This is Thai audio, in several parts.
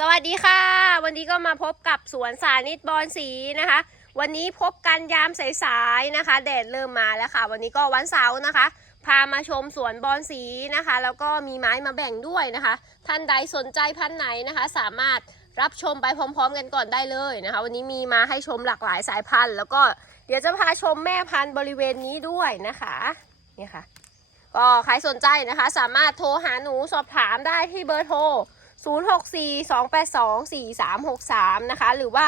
สวัสดีค่ะ วันนี้ก็มาพบกับสวนสานิตบอนสีนะคะ วันนี้พบกันยามสายๆนะคะ แดดเริ่มมาแล้วค่ะ วันนี้ก็วันเสาร์นะคะ พามาชมสวนบอนสีนะคะ แล้วก็มีไม้มาแบ่งด้วยนะคะ ท่านใดสนใจพันธุ์ไหนนะคะ สามารถรับชมไปพร้อมๆกันก่อนได้เลยนะคะ วันนี้มีมาให้ชมหลากหลายสายพันธุ์ แล้วก็เดี๋ยวจะพาชมแม่พันธุ์บริเวณนี้ด้วยนะคะนี่ค่ะ ก็ใครสนใจนะคะ สามารถโทรหาหนูสอบถามได้ที่เบอร์โทร 0642824363 นะคะ หรือว่า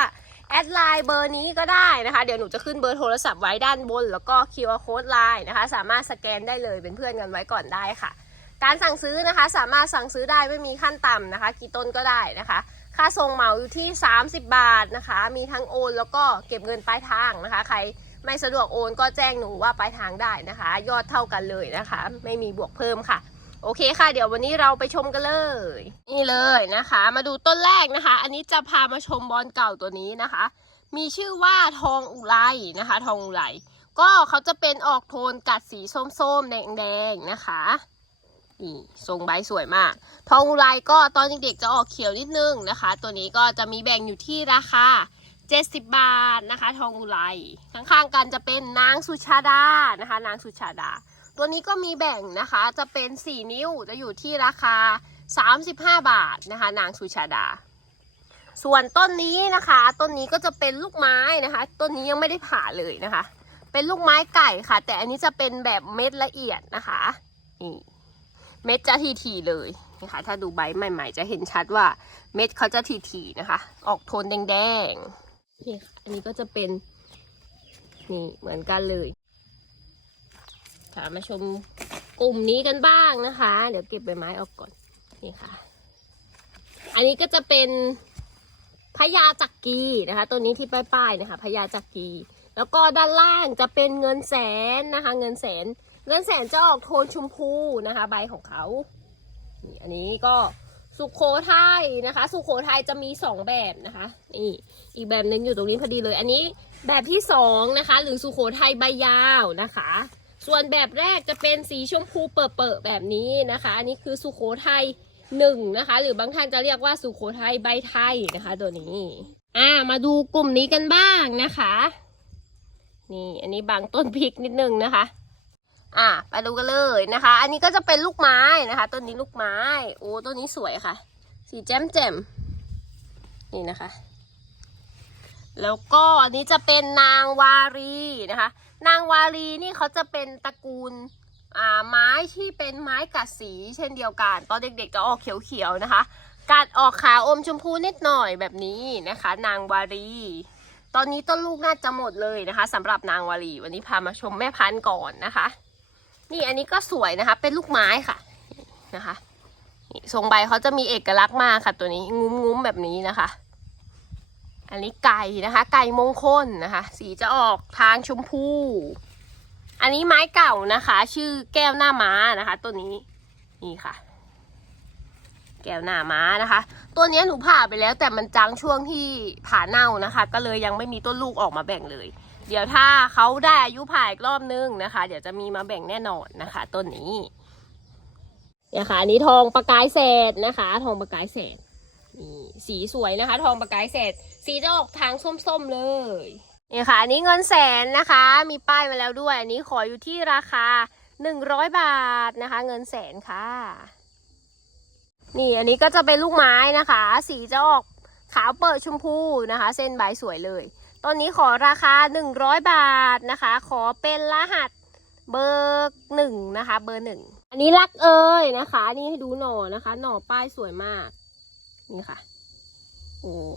แอดไลน์เบอร์นี้ก็ได้นะคะ เดี๋ยวหนูจะขึ้นเบอร์โทรศัพท์ไว้ด้านบน แล้วก็ QR code ไลน์นะคะ สามารถสแกนได้เลยเป็นเพื่อนกันไว้ก่อนได้ค่ะ การสั่งซื้อนะคะ สามารถสั่งซื้อได้ไม่มีขั้นต่ำนะคะ กี่ต้นก็ได้นะคะ ค่าส่งเหมาอยู่ที่ 30 บาทนะคะ มีทั้งโอนแล้วก็เก็บเงินปลายทางนะคะ ใครไม่สะดวกโอนก็แจ้งหนูว่าปลายทางได้นะคะ ยอดเท่ากันเลยนะคะ ไม่มีบวกเพิ่มค่ะ โอเคค่ะ เดี๋ยววันนี้เราไปชมกันเลย นี่เลยนะคะ มาดูต้นแรกนะคะ อันนี้จะพามาชมบอลเก่าตัวนี้นะคะ มีชื่อว่าทองอุไรนะคะ ทองอุไรก็เขาจะเป็นออกโทนกัดสีส้มๆ แดงๆนะคะนี่ทรงใบสวยมาก ทองอุไรก็ตอนเด็กๆจะออกเขียวนิดนึงนะคะ ตัวนี้ก็จะมีแบ่งอยู่ที่ราคา 70 บาทนะคะ ทองอุไรข้างๆกันจะเป็นนางสุชาดานะคะ นางสุชาดา ตัวนี้ก็มีแบ่งนะคะจะเป็น 4 นิ้วจะอยู่ที่ราคา 35 บาทนะคะ นางสุชาดา ส่วนต้นนี้นะคะ ต้นนี้ก็จะเป็นลูกไม้นะคะ ต้นนี้ยังไม่ได้ผ่าเลยนะคะ เป็นลูกไม้ไก่ค่ะ แต่อันนี้จะเป็นแบบเม็ดละเอียดนะคะนี่เม็ดจะทีๆเลยนะคะถ้าดูใบใหม่ ๆ จะเห็นชัดว่าเม็ดเขาจะทีๆนะคะ ออกโทนแดงๆนี่ค่ะอันนี้ก็จะเป็นนี่เหมือนกันเลย ค่ะมาชมกลุ่มนี้กันบ้างนะคะ เดี๋ยวเก็บใบไม้ออกก่อนนี่ค่ะ อันนี้ก็จะเป็นพญาจักรีนะคะ ตัวนี้ที่ป้ายๆนะคะพญาจักรีแล้วก็ด้านล่างจะเป็นเงินแสนนะคะ เงินแสน เงินแสนจะออกโทนชมพูนะคะ ใบของเขานี่อันนี้ก็สุขโขทัยนะคะ สุขโขทัยจะมีสองแบบนะคะนี่อีกแบบหนึ่งอยู่ตรงนี้พอดีเลย อันนี้แบบที่สองนะคะ หรือสุโขทัยใบยาวนะคะ ส่วนแบบแรกจะเป็นสีชมพูเปิดๆแบบนี้นะคะ อันนี้คือสุโขทัยหนึ่งนะคะ หรือบางท่านจะเรียกว่าสุโขทัยใบไทยนะคะ ตัวนี้อ่ามาดูกลุ่มนี้กันบ้างนะคะ นี่อันนี้บางต้นพริกนิดนึงนะคะ อ่าไปดูกันเลยนะคะ อันนี้ก็จะเป็นลูกไม้นะคะ ต้นนี้ลูกไม้โอ้ต้นนี้สวยค่ะ สีแจ่มแจ่มนี่นะคะ แล้วก็อันนี้จะเป็นนางวารีนะคะ นางวารีนี่เขาจะเป็นตระกูลอ่าไม้ที่เป็นไม้กัดสีเช่นเดียวกัน ตอนเด็กๆจะออกเขียวๆนะคะ กัดออกขาวอมชมพูนิดหน่อยแบบนี้นะคะ นางวารี ตอนนี้ต้นลูกน่าจะหมดเลยนะคะสำหรับนางวารี วันนี้พามาชมแม่พันธุ์ก่อนนะคะ นี่อันนี้ก็สวยนะคะ เป็นลูกไม้ค่ะนะคะทรงใบเขาจะมีเอกลักษณ์มากค่ะตัวนี้งุ้มๆแบบนี้นะคะ อันนี้ไก่นะคะ ไก่มงคลนะคะ สีจะออกทางชมพู อันนี้ไม้เก่านะคะ ชื่อแก้วหน้าม้านะคะ ตัวนี้นี่ค่ะ แก้วหน้าม้านะคะ ตัวนี้หนูผ่าไปแล้วแต่มันจังช่วงที่ผ่าเน่านะคะ ก็เลยยังไม่มีต้นลูกออกมาแบ่งเลย เดี๋ยวถ้าเขาได้อายุผ่าอีกรอบนึงนะคะ เดี๋ยวจะมีมาแบ่งแน่นอนนะคะต้นนี้เนี่ยค่ะอันนี้ทองประกายเศษนะคะ ทองประกายเศษนี่ สีสวยนะคะ ทองประกายเศษสีจะออกทางส้มๆเลยนี่ค่ะอันนี้เงินแสนนะคะ มีป้ายมาแล้วด้วย อันนี้ขออยู่ที่ราคา 100 บาทนะคะ เงินแสนค่ะ นี่อันนี้ก็จะเป็นลูกไม้นะคะ สีจะออกขาวเปิดชมพูนะคะ เส้นใบสวยเลยต้นนี้ขอราคา 100 บาทนะคะ ขอเป็นรหัสเบอร์หนึ่งนะคะ เบอร์หนึ่งอันนี้รักเอ่ยนะคะ นี่ให้ดูหน่อนะคะ หน่อป้ายสวยมาก นี่ค่ะ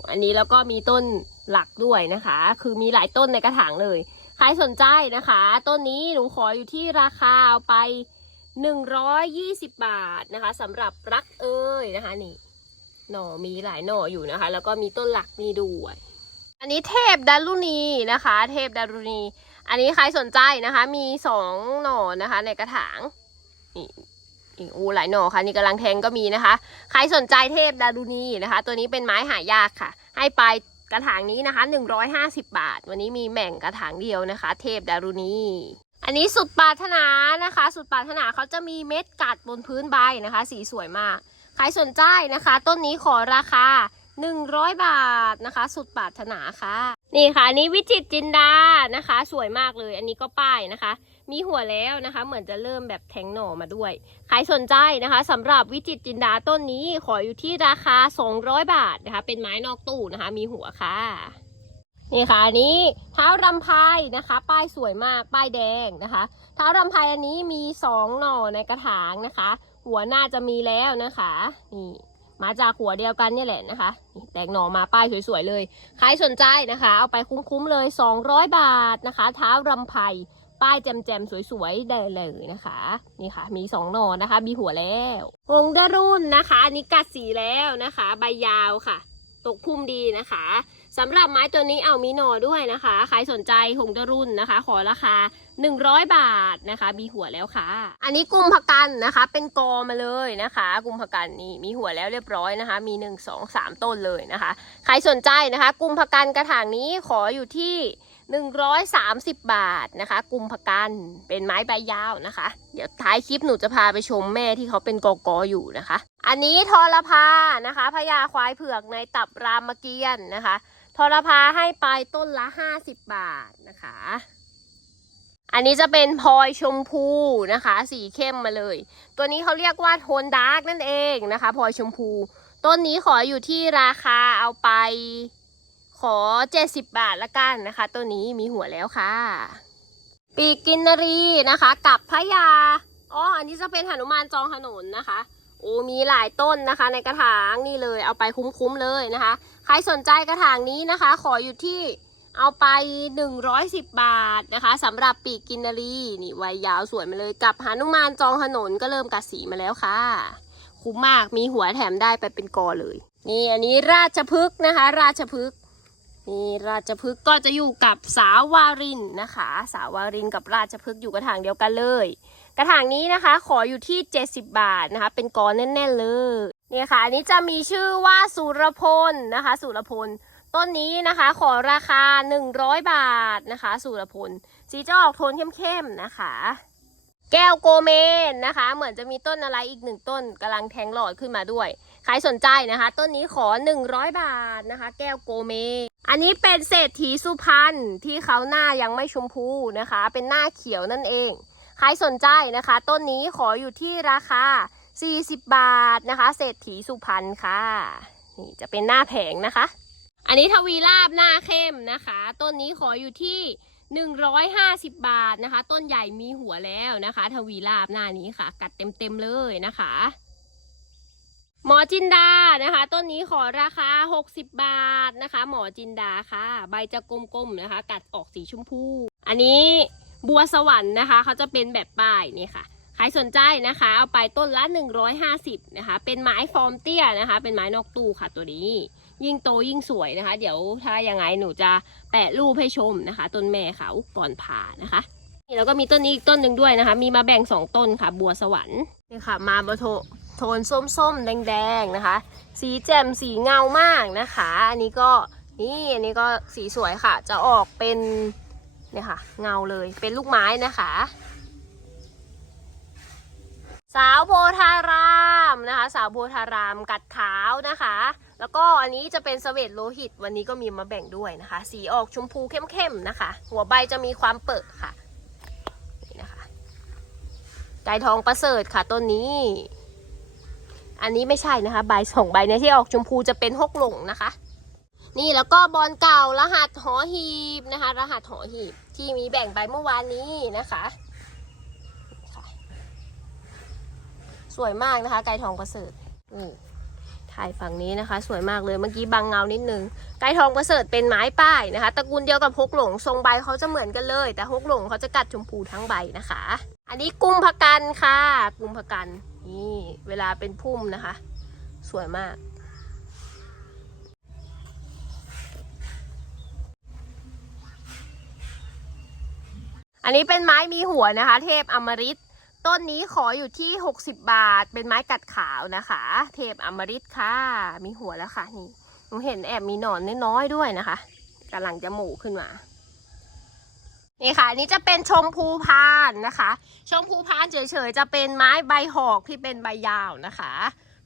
อันนี้แล้วก็มีต้นหลักด้วยนะคะ คือมีหลายต้นในกระถางเลย ใครสนใจนะคะ ต้นนี้หนูขออยู่ที่ราคาเอาไป 120 บาทนะคะสำหรับรักเอ้ยนะคะนี่หน่อมีหลายหน่ออยู่นะคะ แล้วก็มีต้นหลักนี่ด้วยอันนี้เทพดารุณีนะคะ เทพดารุณี อันนี้ใครสนใจนะคะ มีสองหน่อนะคะ ในกระถางนี่ อีกอูหลายหน่อค่ะนี่กำลังแทงก็มีนะคะ ใครสนใจเทพดารุณีนะคะ ตัวนี้เป็นไม้หายากค่ะ ให้ไปกระถางนี้นะคะ 150 บาท วันนี้มีแม่งกระถางเดียวนะคะ เทพดารุณี อันนี้สุดปรารถนานะคะ สุดปรารถนาเขาจะมีเม็ดกัดบนพื้นใบนะคะ สีสวยมาก ใครสนใจนะคะ ต้นนี้ขอราคา 100 บาทนะคะ สุดปรารถนาค่ะ นี่ค่ะอันนี้วิจิตจินดานะคะ สวยมากเลย อันนี้ก็ป้ายนะคะ มีหัวแล้วนะคะ เหมือนจะเริ่มแบบแทงหน่อมาด้วย ใครสนใจนะคะสำหรับวิจิตจินดาต้นนี้ขออยู่ที่ราคา 200 บาทนะคะ เป็นไม้นอกตู้นะคะ มีหัวค่ะนี่ค่ะอันนี้เท้ารำไพนะคะ ป้ายสวยมากป้ายแดงนะคะ เท้ารำไพอันนี้มีสองหน่อในกระถางนะคะ หัวน่าจะมีแล้วนะคะนี่ มาจากหัวเดียวกันนี่แหละนะคะนี่แตกหน่อมาป้ายสวยๆเลย ใครสนใจนะคะ เอาไปคุ้มๆเลย 200 บาทนะคะ เท้ารำไพป้ายแจมๆสวยๆได้เลยนะคะ นี่ค่ะ มีสองหน่อนะคะ มีหัวแล้ว องดารุ่นนะคะอันนี้กัดสีแล้วนะคะ ใบยาวค่ะ ตกพุ่มดีนะคะสำหรับไม้ตัวนี้เอามีหน่อด้วยนะคะ ใครสนใจหงดรุ่นนะคะ ขอราคา 100 บาทนะคะ มีหัวแล้วค่ะ อันนี้กุมภกันนะคะ เป็นกอมาเลยนะคะ กุมภกันนี่มีหัวแล้วเรียบร้อยนะคะ มี 1 2 3 ต้นเลยนะคะ ใครสนใจนะคะ กุมภกันกระถางนี้ขออยู่ที่ 130 บาทนะคะกุมภกันเป็นไม้ใบยาวนะคะ เดี๋ยวท้ายคลิปหนูจะพาไปชมแม่ที่เขาเป็นกอกออยู่นะคะ อันนี้ทรพานะคะพญาควายเผือกในตับรามเกียรติ์นะคะทรพาให้ไปต้นละ 50 บาทนะคะ อันนี้จะเป็นพลอยชมพูนะคะ สีเข้มมาเลย ตัวนี้เขาเรียกว่าโทนดาร์กนั่นเองนะคะพลอยชมพู ต้นนี้ขออยู่ที่ราคาเอาไป ขอ 70 บาทละกันนะคะ ตัวนี้มีหัวแล้วค่ะ ปีกินนรีนะคะ กับพญาอ๋ออันนี้จะเป็นหนุมานจองถนนนะคะโอ้มีหลายต้นนะคะ ในกระถางนี่เลยเอาไปคุ้มๆเลยนะคะ ใครสนใจกระถางนี้นะคะ ขออยู่ที่เอาไป 110 บาทนะคะสำหรับปีกกินนารีนี่ไวยยาวสวยมาเลยกับหนุมานจองถนนก็เริ่มกัดสีมาแล้วค่ะ คุ้มมากมีหัวแถมได้ไปเป็นกอเลย นี่อันนี้ราชพฤกษ์นะคะ ราชพฤกษ์ นี่ราชพฤกษ์ก็จะอยู่กับสาวารินนะคะ สาวารินกับราชพฤกษ์อยู่กระถางเดียวกันเลย กระถางนี้นะคะ ขออยู่ที่ 70 บาทนะคะ เป็นกอแน่นๆเลยเนี่ยค่ะ อันนี้จะมีชื่อว่าสุรพลนะคะ สุรพลต้นนี้นะคะ ขอราคา 100 บาทนะคะ สุรพลสีจะออกโทนเข้มๆนะคะ แก้วโกเมนนะคะ เหมือนจะมีต้นอะไรอีกหนึ่งต้นกำลังแทงหลอดขึ้นมาด้วย ครสนใจนะคะ ต้นนี้ขอ 100 บาทนะคะ แก้วโกเม อันนี้เป็นเศรษฐีสุพรรณที่เขาหน้ายังไม่ชมพูนะคะ เป็นหน้าเขียวนั่นเอง ใครสนใจนะคะ ต้นนี้ขออยู่ที่ราคา 40 บาทนะคะ เศรษฐีสุพรรณค่ะ นี่จะเป็นหน้าแผงนะคะ อันนี้ทวีลาบหน้าเข้มนะคะ ต้นนี้ขออยู่ที่150 บาทนะคะ ต้นใหญ่มีหัวแล้วนะคะ ทวีลาบหน้านี้ค่ะ กัดเต็มๆเลยนะคะ หมอจินดานะคะ ต้นนี้ขอราคา 60 บาทนะคะ หมอจินดาค่ะ ใบจะกลมๆนะคะ กัดออกสีชมพู อันนี้บัวสวรรค์นะคะ เขาจะเป็นแบบป้ายนี่ค่ะ ใครสนใจนะคะ เอาไปต้นละ 150 นะคะ เป็นไม้ฟอร์มเตี้ยนะคะ เป็นไม้นอกตู้ค่ะตัวนี้ ยิ่งโตยิ่งสวยนะคะ เดี๋ยวถ้ายังไงหนูจะแปะรูปให้ชมนะคะ ต้นแม่เขาก่อนผ่านะคะแล้วก็มีต้นนี้อีกต้นหนึ่งด้วยนะคะ มีมาแบ่งสองต้นค่ะ บัวสวรรค์นี่ค่ะ มาบโท โทนส้มๆ แดงๆ นะคะ สีแจ่มสีเงามากนะคะ อันนี้ก็นี่อันนี้ก็สีสวยค่ะ จะออกเป็นเนี่ยค่ะ เงาเลยเป็นลูกไม้นะคะ สาวโพธารามนะคะ สาวโพธารามกัดขาวนะคะ แล้วก็อันนี้จะเป็นสเวตโลหิต วันนี้ก็มีมาแบ่งด้วยนะคะ สีออกชมพูเข้มๆนะคะ หัวใบจะมีความเปิดค่ะนี่นะคะไก่ทองประเสริฐค่ะต้นนี้ อันนี้ไม่ใช่นะคะ ใบสองใบเนี่ยที่ออกชมพูจะเป็นฮกหลงนะคะ นี่แล้วก็บอลเก่ารหัสหอหีบนะคะ รหัสหอหีบที่มีแบ่งใบเมื่อวานนี้นะคะ สวยมากนะคะ ไก่ทองประเสริฐอืมถ่ายฝั่งนี้นะคะ สวยมากเลยเมื่อกี้บังเงานิดนึงไก่ทองประเสริฐเป็นไม้ป้ายนะคะตระกูลเดียวกับฮกหลงทรงใบเขาจะเหมือนกันเลย แต่ฮกหลงเขาจะกัดชมพูทั้งใบนะคะ อันนี้กุมภกันค่ะ กุมภกัน นี่เวลาเป็นพุ่มนะคะ สวยมาก อันนี้เป็นไม้มีหัวนะคะ เทพอมฤตต้นนี้ขออยู่ที่ 60 บาท เป็นไม้กัดขาวนะคะ เทพอมฤตค่ะ มีหัวแล้วค่ะนี่หนูเห็นแอบมีหนอนน้อยๆด้วยนะคะกำลังจะหมูขึ้นมา นี่ค่ะ อันนี้จะเป็นชมพูพานนะคะ ชมพูพานเฉยๆ จะเป็นไม้ใบหอกที่เป็นใบยาวนะคะ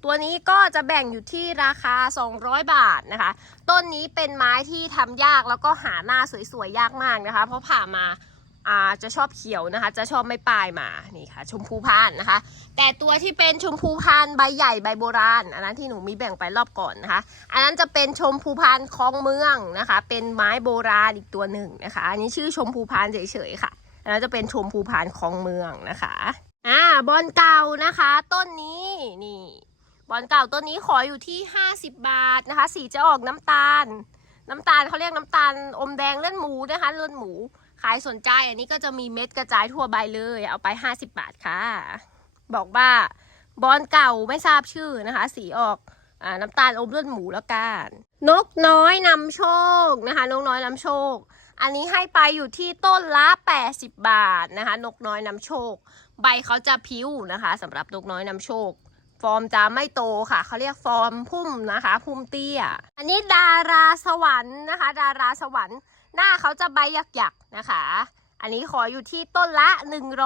ตัวนี้ก็จะแบ่งอยู่ที่ราคา 200 บาทนะคะ ต้นนี้เป็นไม้ที่ทำยากแล้วก็หาหน้าสวยๆ ยากมากนะคะ เพราะผ่ามา อ่าจะชอบเขียวนะคะ จะชอบไม่ปลายมานี่ค่ะ ชมพูพานนะคะ แต่ตัวที่เป็นชมพูพานใบใหญ่ใบโบราณ อันนั้นที่หนูมีแบ่งไปรอบก่อนนะคะ อันนั้นจะเป็นชมพูพานคลองเมืองนะคะ เป็นไม้โบราณอีกตัวหนึ่งนะคะ อันนี้ชื่อชมพูพานเฉยๆค่ะอันนั้นจะเป็นชมพูพานคลองเมืองนะคะอ่าบอลเก่านะคะ ต้นนี้นี่บอลเก่าต้นนี้ขออยู่ที่ 50 บาทนะคะ สีจะออกน้ำตาล น้ำตาลเขาเรียกน้ำตาลอมแดงเลือดหมูนะคะเลือดหมู ใครสนใจอันนี้ก็จะมีเม็ดกระจายทั่วใบเลย เอาไป 50 บาทค่ะ บอกว่าบอลเก่าไม่ทราบชื่อนะคะ สีออกอน้ำตาลอมเลือดหมูแล้วกัน นกน้อยนำโชคนะคะ นกน้อยนำโชค อันนี้ให้ไปอยู่ที่ต้นละ 80 บาทนะคะ นกน้อยนำโชค ใบเขาจะพิ้วนะคะสำหรับนกน้อยนำโชคฟอร์มจะไม่โตค่ะ เขาเรียกฟอร์มพุ่มนะคะ พุ่มเตี้ย อันนี้ดาราสวรรค์นะคะ ดาราสวรรค์ หน้าเขาจะใบหยักๆนะคะ อันนี้ขออยู่ที่ต้นละ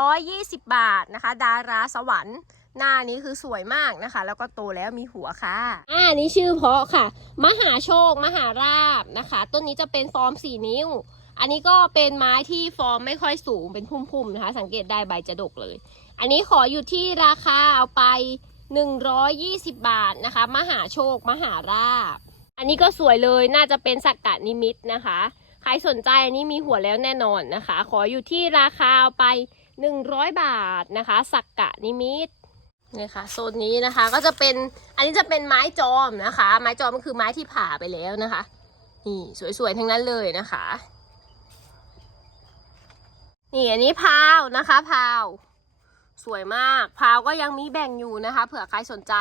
120 บาทนะคะ ดาราสวรรค์ หน้านี้คือสวยมากนะคะ แล้วก็โตแล้วมีหัวค่ะอ่านี่ชื่อเพาะค่ะ มหาโชค มหาราบนะคะ ต้นนี้จะเป็นฟอร์ม4นิ้ว อันนี้ก็เป็นไม้ที่ฟอร์มไม่ค่อยสูงเป็นพุ่มๆนะคะ สังเกตได้ใบจะดกเลย อันนี้ขออยู่ที่ราคาเอาไป 120 บาทนะคะ มหาโชค มหาราบอันนี้ก็สวยเลยน่าจะเป็นสักกะนิมิตนะคะ รสนใจอันนี้มีหัวแล้วแน่นอนนะคะ ขออยู่ที่ราคาไป 100 บาทนะคะสักกะนิมิตนี่ค่ะโซนนี้นะคะก็จะเป็นอันนี้จะเป็นไม้จอมนะคะ ไม้จอมก็คือไม้ที่ผ่าไปแล้วนะคะนี่สวยๆทั้งนั้นเลยนะคะนี่อันนี้พาวนะคะพาวสวยมากพาวก็ยังมีแบ่งอยู่นะคะ เผื่อใครสนใจ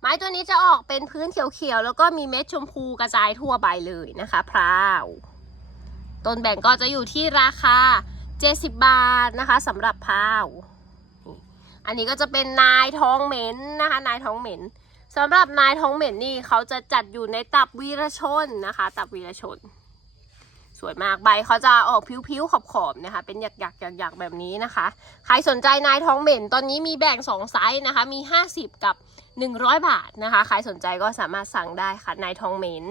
ไม้ตัวนี้จะออกเป็นพื้นเขียวๆแล้วก็มีเม็ดชมพูกระจายทั่วใบเลยนะคะพราว ต้นแบ่งก็จะอยู่ที่ราคา 70 บาทนะคะสำหรับพาวอันนี้ก็จะเป็นนายท้องเหม็นนะคะนายท้องเหม็นสำหรับนายท้องเหม็นนี่เขาจะจัดอยู่ในตับวีรชนนะคะ ตับวีรชน สวยมากใบเขาจะออกผิวๆขอบๆนะคะ เป็นหยักๆหยักๆแบบนี้นะคะ ใครสนใจนายท้องเหม็นตอนนี้มีแบ่ง 2 ไซส์นะคะ มี 50 กับ 100 บาทนะคะ ใครสนใจก็สามารถสั่งได้ค่ะนายท้องเหม็น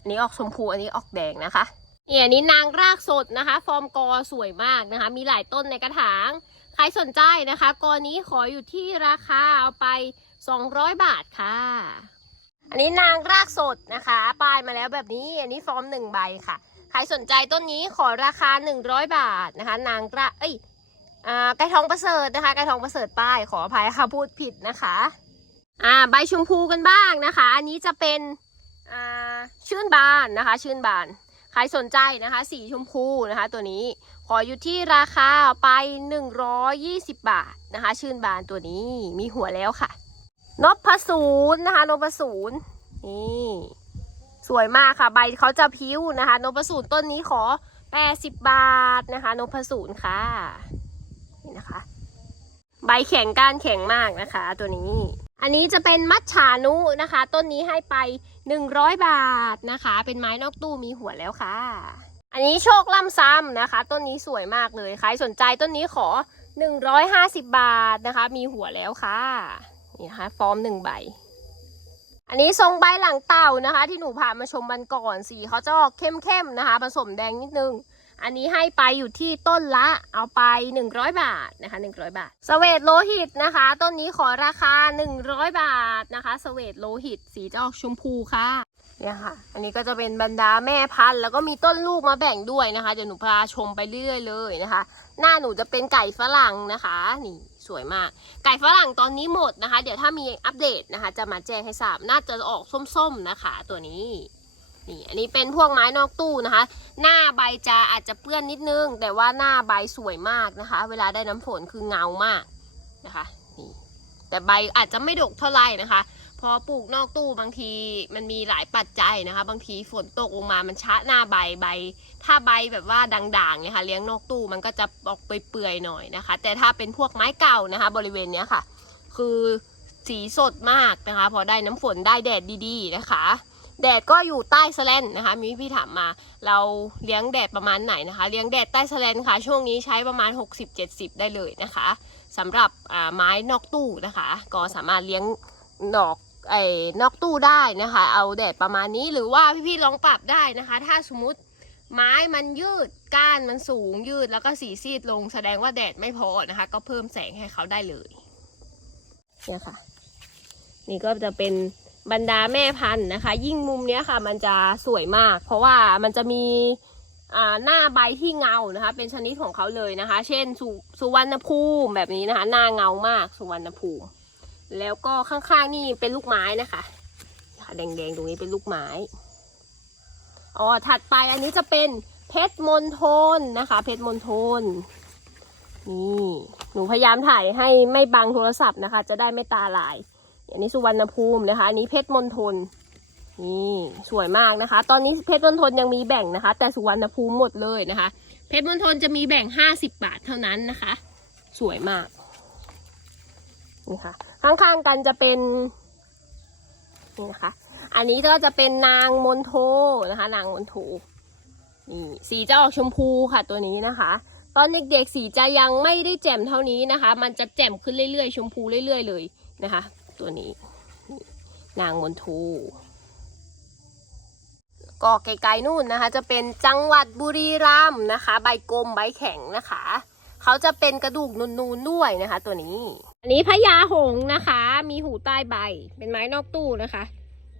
อันนี้ออกชมพูอันนี้ออกแดงนะคะ เนี่ยอันนี้นางรากสดนะคะ ฟอร์มกอสวยมากนะคะ มีหลายต้นในกระถาง ใครสนใจนะคะ กอนี้ขออยู่ที่ราคาเอาไป 200 บาทค่ะ อันนี้นางรากสดนะคะ ปลายมาแล้วแบบนี้ อันนี้ฟอร์มหนึ่งใบค่ะ ใครสนใจต้นนี้ขอราคา 100 บาทนะคะ นางระเอ้ยอไก่ทองประเสริฐนะคะ ไก่ทองประเสริฐป้าย ขออภัยค่ะพูดผิดนะคะ อ่า ใบชมพูกันบ้างนะคะ อันนี้จะเป็น อ่า ชื่นบานนะคะ ชื่นบาน ใครสนใจนะคะ สีชมพูนะคะ ตัวนี้ขออยู่ที่ราคาไป 120 บาทนะคะ ชื่นบานตัวนี้มีหัวแล้วค่ะนพศูนย์นะคะนพศูนย์นี่สวยมากค่ะ ใบเขาจะพิ้วนะคะ นพศูนย์ต้นนี้ขอ 80 บาทนะคะ นพศูนย์ค่ะ นี่นะคะ ใบแข็งก้านแข็งมากนะคะ ตัวนี้ อันนี้จะเป็นมัจฉานุนะคะ ต้นนี้ให้ไป 100 บาทนะคะ เป็นไม้นอกตู้มีหัวแล้วค่ะ อันนี้โชคล่ำซ้ำนะคะ ต้นนี้สวยมากเลยใครสนใจต้นนี้ขอ 150 บาทนะคะ มีหัวแล้วค่ะ นี่นะคะ ฟอร์มหนึ่งใบ อันนี้ทรงใบหลังเต่านะคะ ที่หนูพามาชมวันก่อนสีเขาจะออกเข้มๆนะคะ ผสมแดงนิดนึง อันนี้ให้ไปอยู่ที่ต้นละเอาไป 100 บาทนะคะ 100 บาทสเวตโลหิตนะคะ ต้นนี้ขอราคา 100 บาทนะคะสเวตโลหิต สีจะออกชมพูค่ะเนี่ยค่ะ อันนี้ก็จะเป็นบรรดาแม่พันธุ์แล้วก็มีต้นลูกมาแบ่งด้วยนะคะ เดี๋ยวหนูพาชมไปเรื่อยเลยนะคะ หน้าหนูจะเป็นไก่ฝรั่งนะคะ นี่สวยมาก ไก่ฝรั่งตอนนี้หมดนะคะ เดี๋ยวถ้ามีอัปเดตนะคะ จะมาแจ้งให้ทราบ น่าจะออกส้มๆนะคะ ตัวนี้ นี่อันนี้เป็นพวกไม้นอกตู้นะคะ หน้าใบจะอาจจะเปื้อนนิดนึง แต่ว่าหน้าใบสวยมากนะคะ เวลาได้น้ำฝนคือเงามากนะคะนี่แต่ใบอาจจะไม่ดกเท่าไหร่นะคะ พอปลูกนอกตู้บางทีมันมีหลายปัจจัยนะคะ บางทีฝนตกลงมามันชะหน้าใบใบ ถ้าใบแบบว่าด่างๆเนี่ยค่ะเลี้ยงนอกตู้มันก็จะออกไปเปื่อยๆหน่อยนะคะ แต่ถ้าเป็นพวกไม้เก่านะคะ บริเวณเนี้ยค่ะ คือสีสดมากนะคะ พอได้น้ำฝนได้แดดดีๆนะคะ แดดก็อยู่ใต้สแลนนะคะ มีพี่ถามมา เราเลี้ยงแดดประมาณไหนนะคะ เลี้ยงแดดใต้สแลนค่ะ ช่วงนี้ใช้ประมาณ 60-70 ได้เลยนะคะสำหรับอ่าไม้นอกตู้นะคะ ก็สามารถเลี้ยงนอกไอ้นอกตู้ได้นะคะ เอาแดดประมาณนี้หรือว่าพี่ๆลองปรับได้นะคะ ถ้าสมมติไม้มันยืดก้านมันสูงยืดแล้วก็สีซีดลงแสดงว่าแดดไม่พอนะคะ ก็เพิ่มแสงให้เขาได้เลยเนี่ยค่ะ นี่ก็จะเป็น บรรดาแม่พันธุ์นะคะ ยิ่งมุมเนี้ยค่ะ มันจะสวยมาก เพราะว่ามันจะมีหน้าใบที่เงานะคะ เป็นชนิดของเขาเลยนะคะ เช่นสุสุวรรณภูมิแบบนี้นะคะ หน้าเงามากสุวรรณภูมิ แล้วก็ข้างๆนี่เป็นลูกไม้นะคะค่ะแดงๆตรงนี้เป็นลูกไม้อ๋อถัดไปอันนี้จะเป็นเพชรมณฑลนะคะ เพชรมณฑลนี่หนูพยายามถ่ายให้ไม่บังโทรศัพท์นะคะ จะได้ไม่ตาลาย อันนี้สุวรรณภูมินะคะ อันนี้เพชรมณฑลนี่สวยมากนะคะ ตอนนี้เพชรมณฑลยังมีแบ่งนะคะ แต่สุวรรณภูมิหมดเลยนะคะ เพชรมณฑลจะมีแบ่งห้าสิบบาทเท่านั้นนะคะ สวยมากนี่ค่ะ ข้างๆกันจะเป็นนี่นะคะ อันนี้ก็จะเป็นนางมณโทนะคะ นางมณโทนี่สีจะออกชมพูค่ะตัวนี้นะคะ ตอนเด็กๆสีจะยังไม่ได้แจ่มเท่านี้นะคะ มันจะแจ่มขึ้นเรื่อยๆ ชมพูเรื่อย ๆ เลยนะคะ ตัวนี้ นางมณโทก็ไกลๆนู่นนะคะ จะเป็นจังหวัดบุรีรัมย์นะคะ ใบกลมใบแข็งนะคะ เขาจะเป็นกระดูกนูนๆด้วยนะคะ ตัวนี้ อันนี้พญาหงนะคะ มีหูใต้ใบ เป็นไม้นอกตู้นะคะ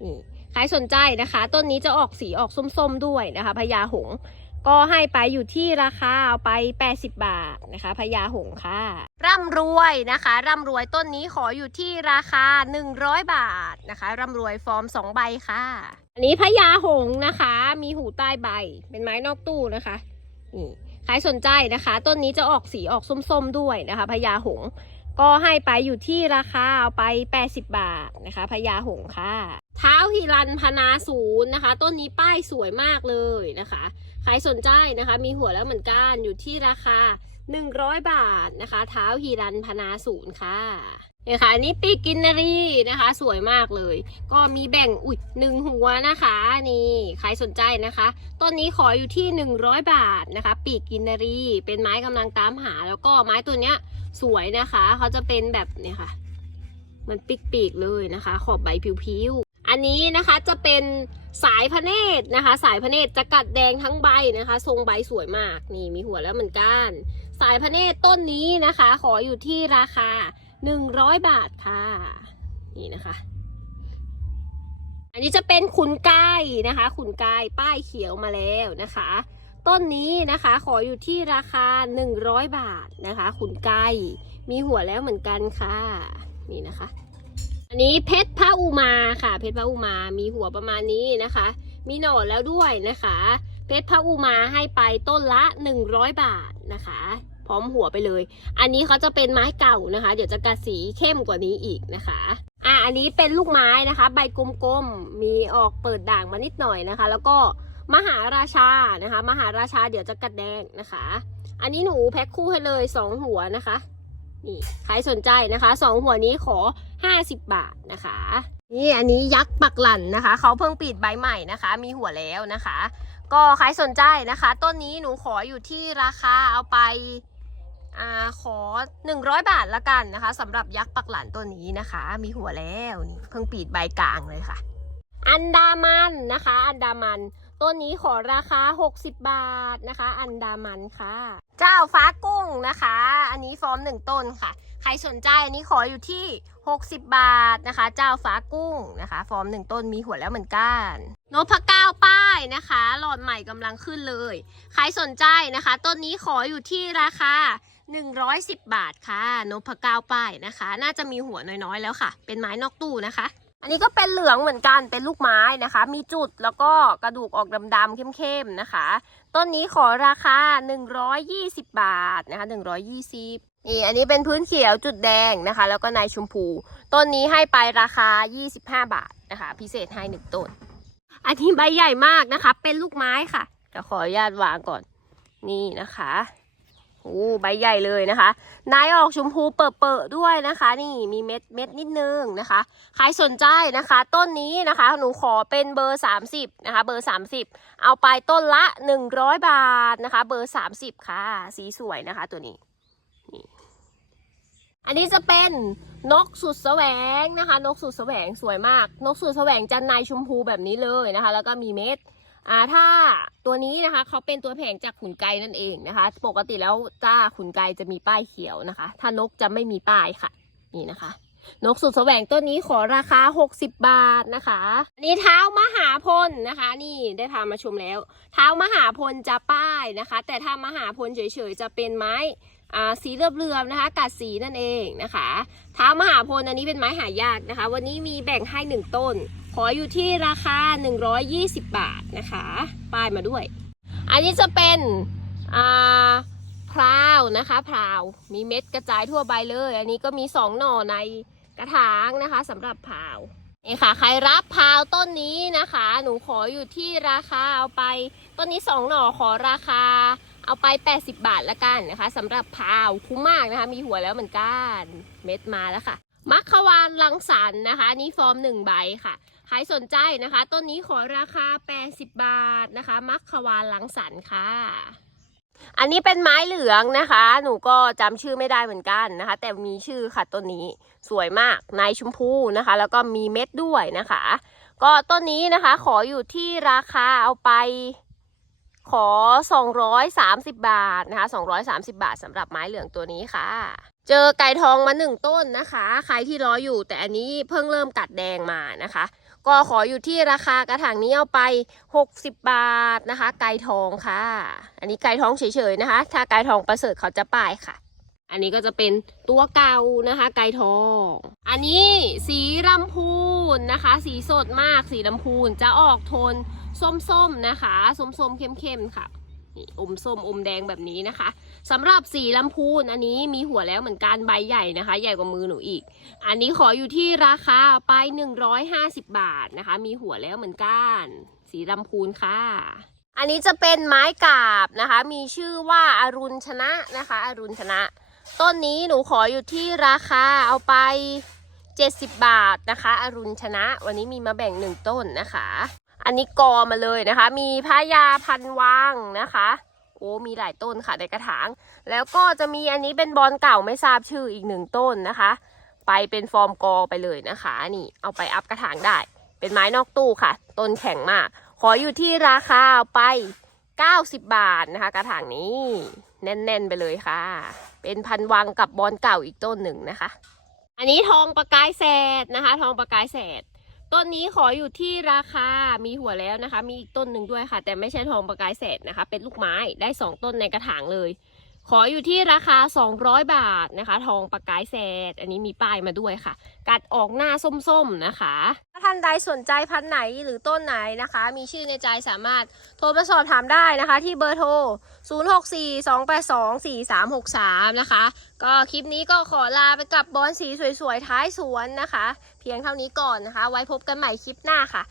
นี่ใครสนใจนะคะ ต้นนี้จะออกสีออกส้มๆด้วยนะคะพญาหง ก็ให้ไปอยู่ที่ราคาเอาไป 80 บาทนะคะพญาหงส์ค่ะ ร่ำรวยนะคะ ร่ำรวยต้นนี้ขออยู่ที่ราคา 100 บาทนะคะ ร่ำรวยฟอร์ม 2 ใบค่ะ อันนี้พญาหงส์นะคะ มีหูใต้ใบ เป็นไม้นอกตู้นะคะนี่ใครสนใจนะคะ ต้นนี้จะออกสีออกส้มๆด้วยนะคะพญาหงส์ ก็ให้ไปอยู่ที่ราคาเอาไป 80 บาทนะคะพญาหงส์ค่ะ เท้าฮิรันพนาศูนย์นะคะ ต้นนี้ป้ายสวยมากเลยนะคะ ใครสนใจนะคะ มีหัวแล้วเหมือนกันอยู่ที่ราคา 100 บาทนะคะ เท้าฮิรันพนาศูนย์ค่ะเนี่ยค่ะอันนี้ปีกกินนารีนะคะ สวยมากเลย ก็มีแบ่งอุ้ยหนึ่งหัวนะคะนี่ใครสนใจนะคะต้นนี้ขออยู่ที่ 100 บาทนะคะ ปีกกินนารีเป็นไม้กำลังตามหา แล้วก็ไม้ตัวเนี้ย สวยนะคะ เขาจะเป็นแบบเนี่ยค่ะ มันปีกๆเลยนะคะ ขอบใบผิวๆ อันนี้นะคะจะเป็นสายพะเนตรนะคะ สายพะเนตรจะกัดแดงทั้งใบนะคะ ทรงใบสวยมากนี่มีหัวแล้วเหมือนกัน สายพะเนตรต้นนี้นะคะ ขออยู่ที่ราคา 100 บาทค่ะ นี่นะคะ อันนี้จะเป็นขุนไกายนะคะ ขุนไกายป้ายเขียวมาแล้วนะคะ ต้นนี้นะคะ ขออยู่ที่ราคา 100 บาทนะคะ ขุนไก่มีหัวแล้วเหมือนกันค่ะ นี่นะคะ อันนี้เพชรพระอุมาค่ะ เพชรพระอุมามีหัวประมาณนี้นะคะ มีหน่อแล้วด้วยนะคะ เพชรพระอุมาให้ไปต้นละ 100 บาทนะคะ พร้อมหัวไปเลย อันนี้เขาจะเป็นไม้เก่านะคะ เดี๋ยวจะกัดสีเข้มกว่านี้อีกนะคะอะอันนี้เป็นลูกไม้นะคะ ใบกลมๆมีออกเปิดด่างมานิดหน่อยนะคะ แล้วก็ มหาราชานะคะ มหาราชาเดี๋ยวจะกัดแดงนะคะ อันนี้หนูแพ็คคู่ให้เลยสองหัวนะคะนี่ใครสนใจนะคะสองหัวนี้ขอ 50 บาทนะคะนี่อันนี้ยักษ์ปักหลันนะคะเขาเพิ่งปิดใบใหม่นะคะ มีหัวแล้วนะคะ ก็ใครสนใจนะคะ ต้นนี้หนูขออยู่ที่ราคาเอาไปอ่าขอ 100 บาทละกันนะคะสำหรับยักษ์ปักหลันตัวนี้นะคะ มีหัวแล้วนี่เพิ่งปิดใบกลางเลยค่ะ อันดามันนะคะ อันดามัน ต้นนี้ขอราคา 60 บาทนะคะ อันดามันค่ะ เจ้าฟ้ากุ้งนะคะ อันนี้ฟอร์มหนึ่งต้นค่ะ ใครสนใจอันนี้ขออยู่ที่ 60 บาทนะคะ เจ้าฟ้ากุ้งนะคะ ฟอร์มหนึ่งต้นมีหัวแล้วเหมือนกันนพเก้าป้ายนะคะ หลอดใหม่กำลังขึ้นเลย ใครสนใจนะคะ ต้นนี้ขออยู่ที่ราคา 110 บาทค่ะนพเก้าป้ายนะคะ น่าจะมีหัวน้อยๆแล้วค่ะ เป็นไม้นอกตู้นะคะ อันนี้ก็เป็นเหลืองเหมือนกันเป็นลูกไม้นะคะ มีจุดแล้วก็กระดูกออกดำๆเข้มๆนะคะ ต้นนี้ขอราคา 120 บาทนะคะ 120นี่อันนี้เป็นพื้นเขียวจุดแดงนะคะ แล้วก็ในชมพู ต้นนี้ให้ไปราคา 25 บาทนะคะ พิเศษให้หนึ่งต้น อันนี้ใบใหญ่มากนะคะ เป็นลูกไม้ค่ะจะขออนุญาตวางก่อนนี่นะคะ โอ้ใบใหญ่เลยนะคะนายออกชมพูเปิดๆด้วยนะคะ นี่มีเม็ดเม็ดนิดนึงนะคะ ใครสนใจนะคะ ต้นนี้นะคะ หนูขอเป็นเบอร์ 30 นะคะ เบอร์ 30 เอาไปต้นละ 100 บาทนะคะ เบอร์ 30 ค่ะ สีสวยนะคะตัวนี้นี่อันนี้จะเป็นนกสุดแสวงนะคะ นกสุดแสวงสวยมาก นกสุดแสวงจันในชมพูแบบนี้เลยนะคะ แล้วก็มีเม็ด อ่าถ้าตัวนี้นะคะเขาเป็นตัวแผงจากขุนไกนั่นเองนะคะ ปกติแล้วจ้าขุนไกจะมีป้ายเขียวนะคะ ถ้านกจะไม่มีป้ายค่ะ นี่นะคะ นกสุดแสวงต้นนี้ขอราคา 60 บาทนะคะอันนี้เท้ามหาพลนะคะ นี่ได้พามาชมแล้ว เท้ามหาพลจะป้ายนะคะ แต่ถ้ามหาพลเฉยๆจะเป็นไม้อ่าสีเรือบๆนะคะกัดสีนั่นเองนะคะเท้ามหาพลอันนี้เป็นไม้หายากนะคะ วันนี้มีแบ่งให้หนึ่งต้น ขออยู่ที่ราคา 120 บาทนะคะป้ายมาด้วย อันนี้จะเป็นอ่าพราวนะคะพราวมีเม็ดกระจายทั่วใบเลย อันนี้ก็มีสองหน่อในกระถางนะคะสำหรับพราวนี่ค่ะ ใครรับพราวต้นนี้นะคะ หนูขออยู่ที่ราคาเอาไป ต้นนี้สองหน่อขอราคา เอาไป 80 บาทละกันนะคะสำหรับพราวคุ้มมากนะคะ มีหัวแล้วเหมือนกัน เม็ดมาแล้วค่ะ มัคควานลังสรรค์นะคะ นี่ฟอร์มหนึ่งใบค่ะ รสนใจนะคะ ต้นนี้ขอราคา 80 บาทนะคะ มัคควานลังสรรค์ค่ะ อันนี้เป็นไม้เหลืองนะคะ หนูก็จำชื่อไม่ได้เหมือนกันนะคะ แต่มีชื่อค่ะต้นนี้สวยมากในชมพูนะคะ แล้วก็มีเม็ดด้วยนะคะ ก็ต้นนี้นะคะ ขออยู่ที่ราคาเอาไปขอ 230 บาทนะคะ 230 บาทสำหรับไม้เหลืองตัวนี้ค่ะ เจอไก่ทองมาหนึ่งต้นนะคะ ใครที่รออยู่แต่อันนี้เพิ่งเริ่มกัดแดงมานะคะ ก็ขออยู่ที่ราคากระถางนี้เอาไป 60 บาทนะคะ ไก่ทองค่ะ อันนี้ไก่ทองเฉยๆนะคะ ถ้าไก่ทองประเสริฐเขาจะป้ายค่ะ อันนี้ก็จะเป็นตัวเก่านะคะ ไก่ทอง อันนี้สีลำพูนนะคะ สีสดมากสีลำพูนจะออกโทนส้มๆนะคะ ส้มๆเข้มๆค่ะ อมส้มอมแดงแบบนี้นะคะสำหรับสีลำพูนอันนี้มีหัวแล้วเหมือนกันใบใหญ่นะคะ ใหญ่กว่ามือหนูอีก อันนี้ขออยู่ที่ราคาไป 150 บาทนะคะ มีหัวแล้วเหมือนกัน สีลำพูนค่ะ อันนี้จะเป็นไม้กาบนะคะ มีชื่อว่าอารุณชนะนะคะ อรุณชนะ ต้นนี้หนูขออยู่ที่ราคาเอาไป 70 บาทนะคะ อรุณชนะ วันนี้มีมาแบ่งหนึ่งต้นนะคะ อันนี้กอมาเลยนะคะ มีพายาพันวังนะคะโอ้มีหลายต้นค่ะในกระถาง แล้วก็จะมีอันนี้เป็นบอลเก่าไม่ทราบชื่ออีกหนึ่งต้นนะคะ ไปเป็นฟอร์มกอไปเลยนะคะ นี่เอาไปอัพกระถางได้ เป็นไม้นอกตู้ค่ะ ต้นแข็งมาก ขออยู่ที่ราคาเอาไป 90 บาทนะคะ กระถางนี้ แน่นๆไปเลยค่ะ เป็นพันวังกับบอลเก่าอีกต้นหนึ่งนะคะ อันนี้ทองประกายแสดนะคะ ทองประกายแสด ต้นนี้ขออยู่ที่ราคา มีหัวแล้วนะคะ มีอีกต้นหนึ่งด้วยค่ะ แต่ไม่ใช่ทองประกายแสดนะคะ เป็นลูกไม้ได้สองต้นในกระถางเลย ขออยู่ที่ราคา 200 บาทนะคะ ทองประกายแสด อันนี้มีป้ายมาด้วยค่ะ กัดออกหน้าส้มๆนะคะ ถ้าท่านใดสนใจพันไหนหรือต้นไหนนะคะ มีชื่อในใจสามารถโทรมาสอบถามได้นะคะ ที่เบอร์โทร 0642824363 นะคะ ก็คลิปนี้ก็ขอลาไปกับบอนสีสวยๆ ท้ายสวนนะคะ เพียงเท่านี้ก่อนนะคะ ไว้พบกันใหม่คลิปหน้าค่ะ